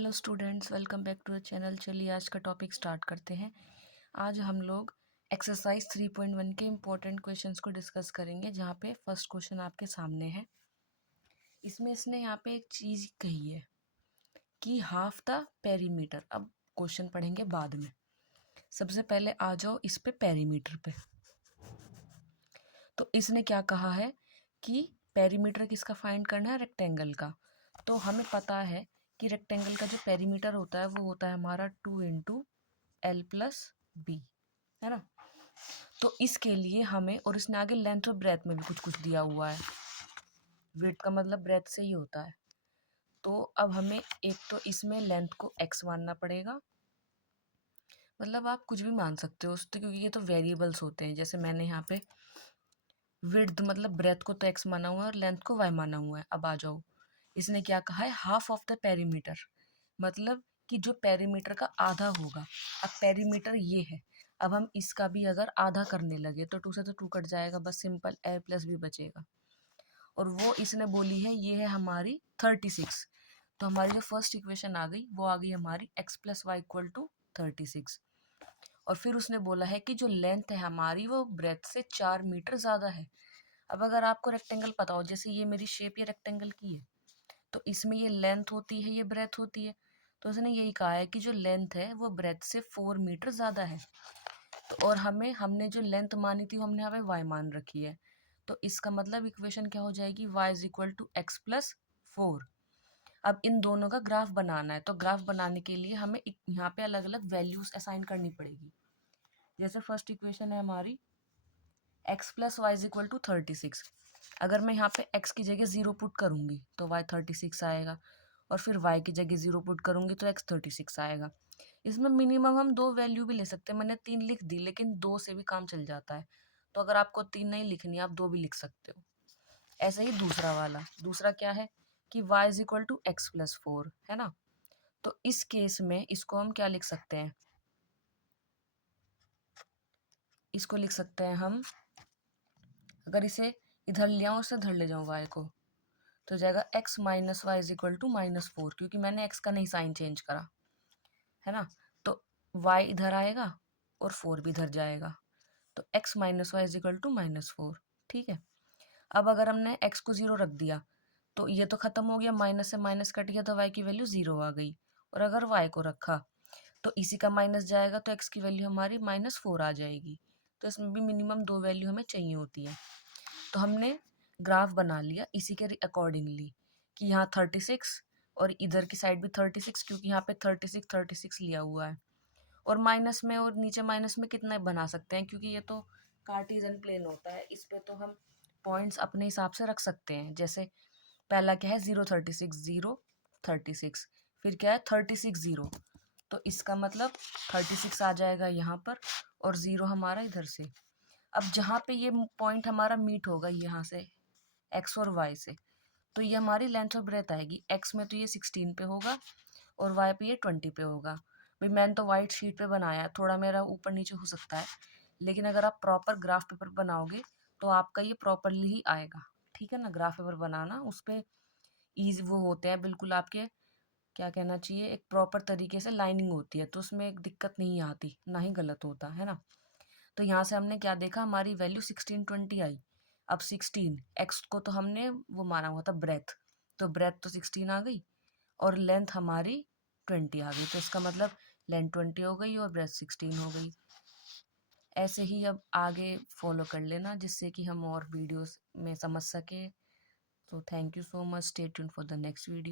Hello students, welcome back to the channel. चलिए आज का टॉपिक स्टार्ट करते हैं। आज हम लोग एक्सरसाइज 3.1 के इम्पोर्टेंट क्वेश्चंस को डिस्कस करेंगे, जहाँ पे फर्स्ट क्वेश्चन आपके सामने है। इसमें इसने यहाँ पे एक चीज़ कही है कि हाफ द पेरीमीटर। अब क्वेश्चन पढ़ेंगे बाद में, सबसे पहले आ जाओ इस पे पेरीमीटर पे। तो इसने क्या कहा है कि पेरीमीटर किसका फाइंड करना है, रेक्टेंगल का। तो हमें पता है कि रेक्टेंगल का जो पेरीमीटर होता है वो होता है हमारा 2 × L+B, है ना। तो इसके लिए हमें, और इसने आगे लेंथ और ब्रेथ में भी कुछ कुछ दिया हुआ है। विड्थ का मतलब ब्रेथ से ही होता है। तो अब हमें एक तो इसमें लेंथ को x मानना पड़ेगा, मतलब आप कुछ भी मान सकते हो उससे, क्योंकि ये तो वेरिएबल्स होते हैं। जैसे मैंने यहाँ पे विड्थ मतलब ब्रेथ को तो x माना हुआ है और लेंथ को y माना हुआ है। अब आ जाओ, इसने क्या कहा है, हाफ ऑफ द पेरीमीटर, मतलब कि जो पेरीमीटर का आधा होगा। अब पेरीमीटर ये है, अब हम इसका भी अगर आधा करने लगे तो 2 से तो 2 कट जाएगा, बस सिंपल L+B बचेगा। और वो इसने बोली है ये है हमारी 36। तो हमारी जो फर्स्ट इक्वेशन आ गई वो आ गई हमारी x+y = 36। और फिर उसने बोला है कि जो लेंथ है हमारी वो ब्रेथ से 4 मीटर ज़्यादा है। अब अगर आपको रेक्टेंगल पता हो, जैसे ये मेरी शेप ये रेक्टेंगल की है, तो इसमें ये लेंथ होती है, ये ब्रेथ होती है। तो उसने यही कहा है कि जो लेंथ है वो ब्रेथ से 4 मीटर ज़्यादा है। तो और हमने जो लेंथ मानी थी वो हमने यहाँ पे y मान रखी है। तो इसका मतलब इक्वेशन क्या हो जाएगी, y = x+4। अब इन दोनों का ग्राफ बनाना है, तो ग्राफ बनाने के लिए हमें यहाँ पे अलग अलग वैल्यूज असाइन करनी पड़ेगी। जैसे फर्स्ट इक्वेशन है हमारी x+y = 36। अगर मैं यहाँ पे x की जगह 0 पुट करूँगी तो y 36 आएगा, और फिर y की जगह 0 पुट करूँगी तो x 36 आएगा। इसमें मिनिमम हम 2 वैल्यू भी ले सकते हैं। मैंने 3 लिख दी, लेकिन 2 से भी काम चल जाता है। तो अगर आपको 3 नहीं लिखनी, आप 2 भी लिख सकते हो। ऐसे ही दूसरा वाला, दूसरा क्या है कि y = x+4, है ना। तो इस केस में इसको हम क्या लिख सकते हैं, इसको लिख सकते हैं हम, अगर इसे इधर ले आऊँ, उससे इधर ले जाऊँ y को, तो जाएगा x - y = -4, क्योंकि मैंने x का नहीं साइन चेंज करा, है ना। तो y इधर आएगा और 4 भी इधर जाएगा, तो x - y = -4। ठीक है। अब अगर हमने x को 0 रख दिया तो ये तो खत्म हो गया, माइनस से माइनस कट गया, तो y की वैल्यू 0 आ गई। और अगर y को रखा तो इसी का माइनस जाएगा, तो x की वैल्यू हमारी -4 आ जाएगी। तो इसमें भी मिनिमम 2 वैल्यू हमें चाहिए होती है। तो हमने ग्राफ बना लिया इसी के अकॉर्डिंगली कि यहाँ 36 और इधर की साइड भी 36, क्योंकि यहाँ पे 36 लिया हुआ है। और माइनस में और नीचे माइनस में कितना बना सकते हैं, क्योंकि ये तो कार्टेशियन प्लेन होता है, इस पे तो हम पॉइंट्स अपने हिसाब से रख सकते हैं। जैसे पहला क्या है 0 36 0 36, फिर क्या है 36 0, तो इसका मतलब 36 आ जाएगा यहाँ पर और 0 हमारा इधर से। अब जहाँ पे ये पॉइंट हमारा मीट होगा यहाँ से x और y से, तो ये हमारी लेंथ और ब्रेथ आएगी। x में तो ये 16 पे होगा और y पे ये 20 पे होगा। भाई मैंने तो वाइट शीट पे बनाया है, थोड़ा मेरा ऊपर नीचे हो सकता है, लेकिन अगर आप प्रॉपर ग्राफ पेपर बनाओगे तो आपका ये प्रॉपरली ही आएगा। ठीक है ना। ग्राफ पेपर बनाना उस पर ईजी वो होते हैं बिल्कुल, आपके क्या कहना चाहिए, एक प्रॉपर तरीके से लाइनिंग होती है, तो उसमें एक दिक्कत नहीं आती, ना ही गलत होता है ना। तो यहाँ से हमने क्या देखा, हमारी वैल्यू 16 20 आई। अब 16 एक्स को तो हमने वो माना हुआ था ब्रेथ, तो ब्रेथ तो 16 आ गई और लेंथ हमारी 20 आ गई। तो इसका मतलब लेंथ 20 हो गई और ब्रेथ 16 हो गई। ऐसे ही अब आगे फॉलो कर लेना, जिससे कि हम और वीडियोस में समझ सके। तो thank you so much, stay tuned for the next video.